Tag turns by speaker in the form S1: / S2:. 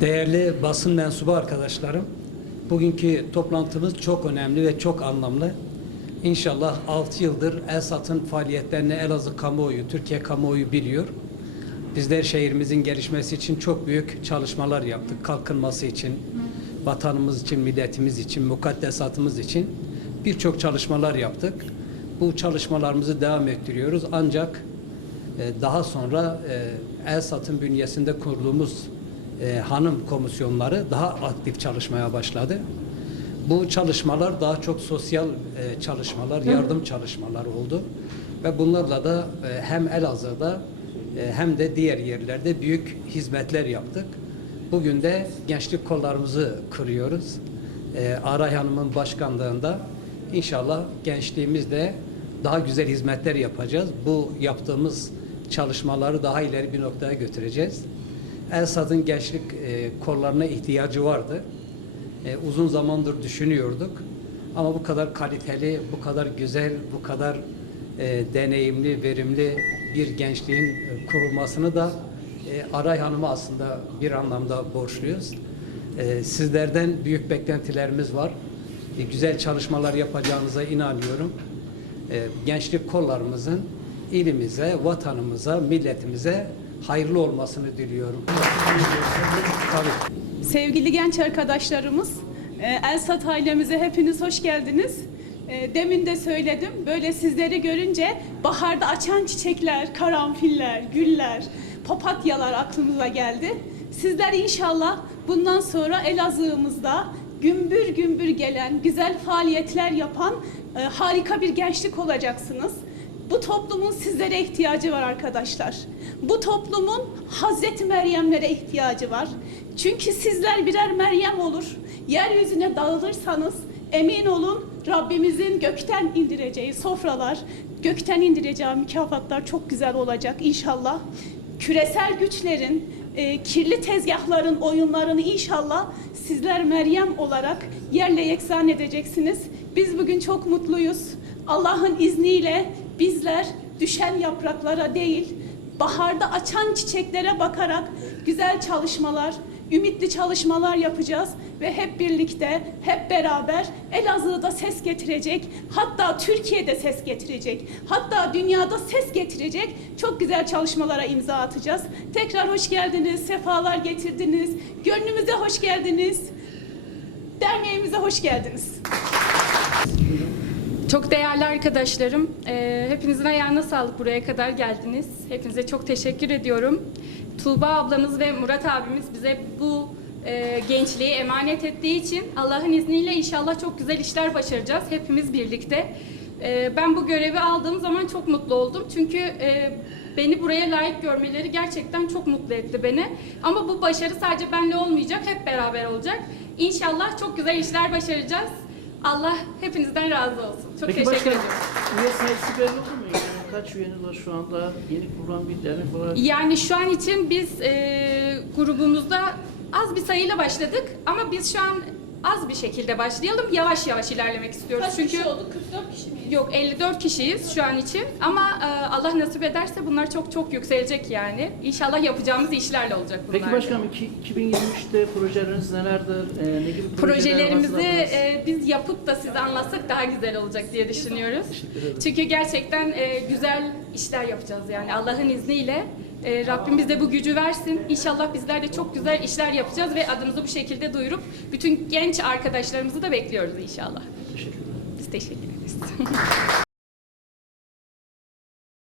S1: Değerli basın mensubu arkadaşlarım, bugünkü toplantımız çok önemli ve çok anlamlı. İnşallah 6 yıldır Elsat'ın faaliyetlerini Elazığ kamuoyu, Türkiye kamuoyu biliyor. Bizler şehrimizin gelişmesi için çok büyük çalışmalar yaptık. Kalkınması için, vatanımız için, milletimiz için, mukaddesatımız için birçok çalışmalar yaptık. Bu çalışmalarımızı devam ettiriyoruz. Ancak e, daha sonra e, Elsat'ın bünyesinde kurduğumuz e, hanım komisyonları daha aktif çalışmaya başladı. Bu çalışmalar daha çok sosyal e, çalışmalar, yardım çalışmaları oldu. Ve bunlarla da e, hem Elazığ'da e, hem de diğer yerlerde büyük hizmetler yaptık. Bugün de gençlik kollarımızı kırıyoruz. E, Aray Hanım'ın başkanlığında inşallah gençliğimizde daha güzel hizmetler yapacağız. Bu yaptığımız çalışmaları daha ileri bir noktaya götüreceğiz. Elsad'ın gençlik e, kollarına ihtiyacı vardı. E, uzun zamandır düşünüyorduk. Ama bu kadar kaliteli, bu kadar güzel, bu kadar e, deneyimli, verimli bir gençliğin e, kurulmasını da e, Aray Hanım'a aslında bir anlamda borçluyuz. E, sizlerden büyük beklentilerimiz var. E, güzel çalışmalar yapacağınıza inanıyorum. E, gençlik kollarımızın ilimize, vatanımıza, milletimize hayırlı olmasını diliyorum. Tabii.
S2: Sevgili genç arkadaşlarımız, e, Elsat ailemize hepiniz hoş geldiniz. E, Demin de söyledim, böyle sizleri görünce baharda açan çiçekler, karanfiller, güller, papatyalar aklımıza geldi. Sizler inşallah bundan sonra Elazığ'ımızda gümbür gümbür gelen, güzel faaliyetler yapan e, harika bir gençlik olacaksınız. Bu toplumun sizlere ihtiyacı var arkadaşlar. Bu toplumun Hazreti Meryemlere ihtiyacı var. Çünkü sizler birer Meryem olur. Yeryüzüne dağılırsanız emin olun Rabbimizin gökten indireceği sofralar, gökten indireceği mükafatlar çok güzel olacak inşallah. Küresel güçlerin, e, kirli tezgahların oyunlarını inşallah sizler Meryem olarak yerle yeksan edeceksiniz. Biz bugün çok mutluyuz. Allah'ın izniyle bizler düşen yapraklara değil, baharda açan çiçeklere bakarak güzel çalışmalar, ümitli çalışmalar yapacağız ve hep birlikte, hep beraber Elazığ'da ses getirecek, hatta Türkiye'de ses getirecek, hatta dünyada ses getirecek çok güzel çalışmalara imza atacağız. Tekrar hoş geldiniz, sefalar getirdiniz, gönlümüze hoş geldiniz, derneğimize hoş geldiniz.
S3: Çok değerli arkadaşlarım, e, hepinizin ayağına sağlık buraya kadar geldiniz. Hepinize çok teşekkür ediyorum. Tuğba ablanız ve Murat abimiz bize bu e, gençliği emanet ettiği için Allah'ın izniyle inşallah çok güzel işler başaracağız hepimiz birlikte. E, ben bu görevi aldığım zaman çok mutlu oldum. Çünkü beni buraya layık görmeleri gerçekten çok mutlu etti beni. Ama bu başarı sadece benle olmayacak, hep beraber olacak. İnşallah çok güzel işler başaracağız. Allah hepinizden razı olsun. Çok
S4: Peki
S3: teşekkür ediyorum.
S4: üye sayısı belli olur mu? Yani kaç üyeniz var şu anda? Yeni kurulan bir dernek olarak.
S3: Yani şu an için biz e, grubumuzda az bir sayıyla başladık ama biz şu an az bir şekilde başlayalım. Yavaş yavaş ilerlemek istiyoruz. Çünkü
S2: oldu? 44 kişi miyiz?
S3: yok 54 kişiyiz şu an için ama e, Allah nasip ederse bunlar çok çok yükselecek yani. İnşallah yapacağımız işlerle olacak bunlar.
S4: Peki başkanım iki- 2023'te projeleriniz nelerdir? Ee, ne gibi projeler
S3: Projelerimizi e, biz yapıp da size anlatsak daha güzel olacak diye düşünüyoruz.
S4: Teşekkür ederim.
S3: Çünkü gerçekten e, güzel işler yapacağız yani Allah'ın izniyle. E, Rabbim bize bu gücü versin. İnşallah bizler de çok güzel işler yapacağız ve adımızı bu şekilde duyurup bütün genç arkadaşlarımızı da bekliyoruz inşallah. Biz teşekkür ederiz.